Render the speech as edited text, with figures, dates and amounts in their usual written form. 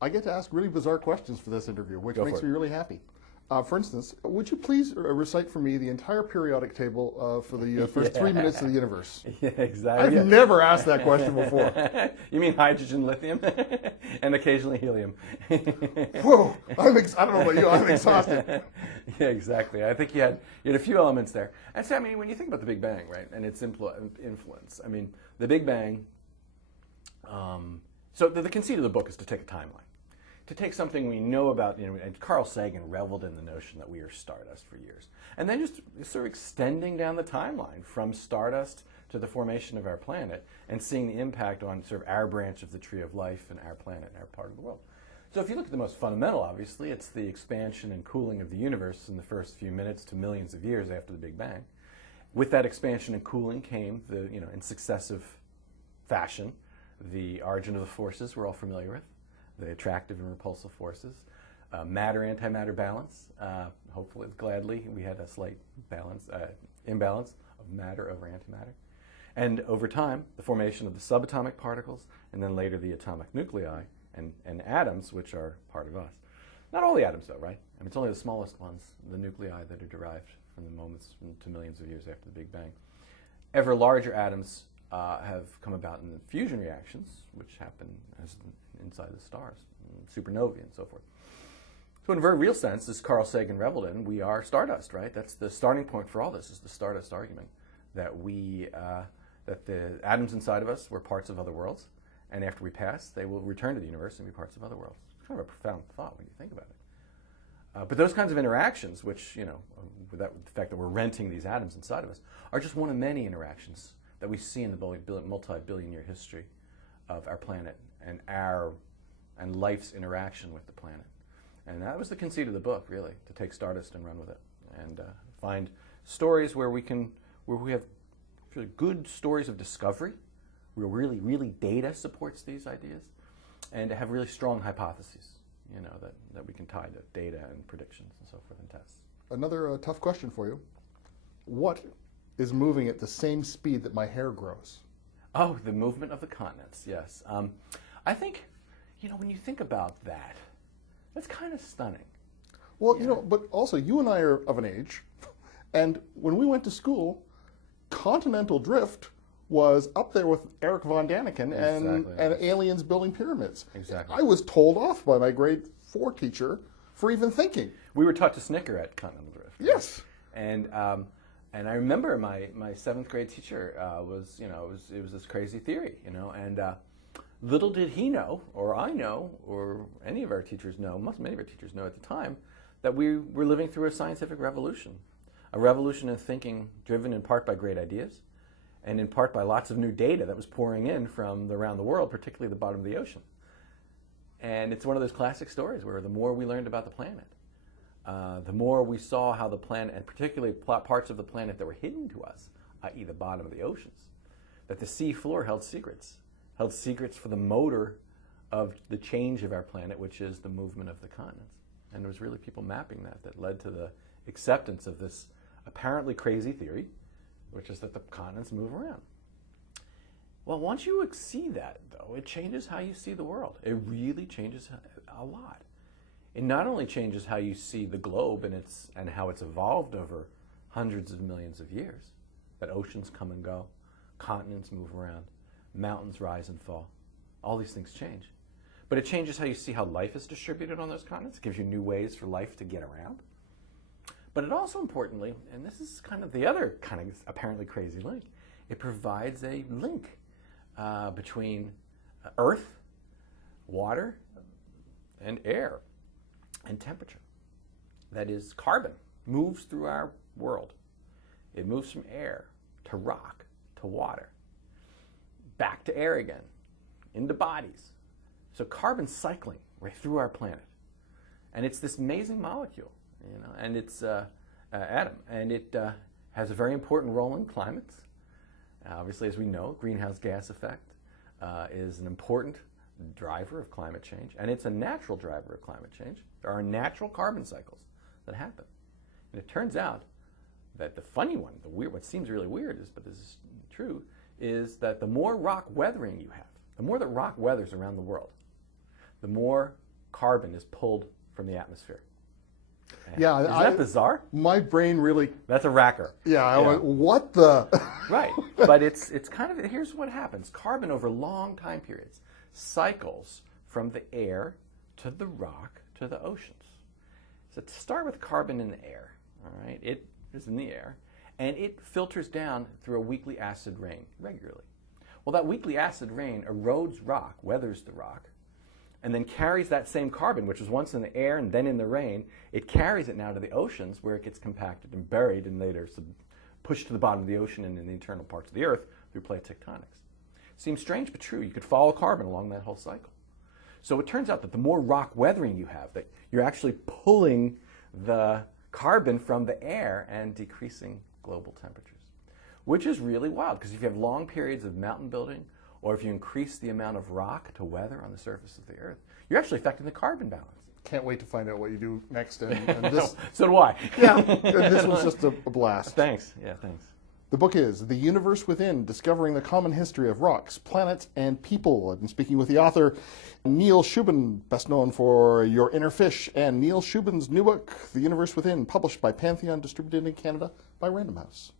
I get to ask really bizarre questions for this interview, which Go makes for me it. really happy. For instance, would you please recite for me the entire periodic table for the first 3 minutes of the universe? Yeah, exactly. I've never asked that question before. You mean hydrogen, lithium, and occasionally helium. Whoa! I don't know about you. I'm exhausted. Yeah, exactly. I think you had a few elements there. And so, I mean, when you think about the Big Bang, right, and its influence, I mean, the Big Bang. So the conceit of the book is to take a timeline, to take something we know about, and Carl Sagan reveled in the notion that we are stardust for years, and then just sort of extending down the timeline from stardust to the formation of our planet and seeing the impact on sort of our branch of the tree of life and our planet and our part of the world. So if you look at the most fundamental, obviously, it's the expansion and cooling of the universe in the first few minutes to millions of years after the Big Bang. With that expansion and cooling came in successive fashion, the origin of the forces we're all familiar with, the attractive and repulsive forces, matter-antimatter balance. Hopefully, gladly, we had a slight imbalance of matter over antimatter. And over time, the formation of the subatomic particles, and then later the atomic nuclei and atoms, which are part of us. Not all the atoms, though, right? I mean, it's only the smallest ones, the nuclei, that are derived from the moments to millions of years after the Big Bang. Ever larger atoms have come about in the fusion reactions, which happen inside the stars, supernovae and so forth. So in a very real sense, as Carl Sagan reveled in, we are stardust, right? That's the starting point for all this, is the stardust argument, that that the atoms inside of us were parts of other worlds, and after we pass, they will return to the universe and be parts of other worlds. It's kind of a profound thought when you think about it. But those kinds of interactions, which, with the fact that we're renting these atoms inside of us, are just one of many interactions that we see in the multi-billion-year history of our planet and life's interaction with the planet. And that was the conceit of the book, really, to take stardust and run with it, and find stories where we have really good stories of discovery, where really data supports these ideas, and to have really strong hypotheses, that we can tie to data and predictions and so forth and tests. Another tough question for you. What is moving at the same speed that my hair grows? Oh, the movement of the continents, yes. I think, when you think about that, that's kind of stunning. Well, but also you and I are of an age, and when we went to school, continental drift was up there with Eric von Daniken and aliens building pyramids. Exactly. I was told off by my grade 4 teacher for even thinking. We were taught to snicker at continental drift. Yes. And I remember my 7th grade teacher was, it was this crazy theory, and little did he know, or I know, or any of our teachers know, many of our teachers know at the time, that we were living through a scientific revolution, a revolution in thinking driven in part by great ideas, and in part by lots of new data that was pouring in from around the world, particularly the bottom of the ocean. And it's one of those classic stories where the more we learned about the planet, the more we saw how the planet, and particularly parts of the planet that were hidden to us, i.e. the bottom of the oceans, that the sea floor held secrets for the motor of the change of our planet, which is the movement of the continents. And there was really people mapping that led to the acceptance of this apparently crazy theory, which is that the continents move around. Well, once you see that, though, it changes how you see the world. It really changes a lot. It not only changes how you see the globe and how it's evolved over hundreds of millions of years, that oceans come and go, continents move around, mountains rise and fall. All these things change. But it changes how you see how life is distributed on those continents. It gives you new ways for life to get around. But it also importantly, and this is kind of the other kind of apparently crazy link, it provides a link between earth, water, and air, and temperature. That is, carbon moves through our world. It moves from air to rock to water, back to air again, into bodies. So carbon's cycling right through our planet. And it's this amazing molecule, and it's atom, and it has a very important role in climates. Obviously, as we know, greenhouse gas effect is an important driver of climate change, and it's a natural driver of climate change. There are natural carbon cycles that happen. And it turns out that the funny one, what seems really weird, but this is true, is that the more rock weathering you have, the more that rock weathers around the world, the more carbon is pulled from the atmosphere. Yeah, Isn't that bizarre? My brain really. That's a racker. Yeah, I went, what the? Right, but it's kind of, here's what happens. Carbon over long time periods cycles from the air to the rock to the oceans. So to start with carbon in the air, all right, it is in the air, and it filters down through a weekly acid rain regularly. Well, that weekly acid rain erodes rock, weathers the rock, and then carries that same carbon, which was once in the air and then in the rain, it carries it now to the oceans where it gets compacted and buried and later pushed to the bottom of the ocean and in the internal parts of the earth through plate tectonics. Seems strange but true. You could follow carbon along that whole cycle. So it turns out that the more rock weathering you have, that you're actually pulling the carbon from the air and decreasing global temperatures, which is really wild because if you have long periods of mountain building, or if you increase the amount of rock to weather on the surface of the Earth, you're actually affecting the carbon balance. Can't wait to find out what you do next. And this, so do I. Yeah, and this was just a blast. Thanks. Yeah, thanks. The book is The Universe Within, Discovering the Common History of Rocks, Planets, and People. I've been speaking with the author, Neil Shubin, best known for Your Inner Fish, and Neil Shubin's new book, The Universe Within, published by Pantheon, distributed in Canada by Random House.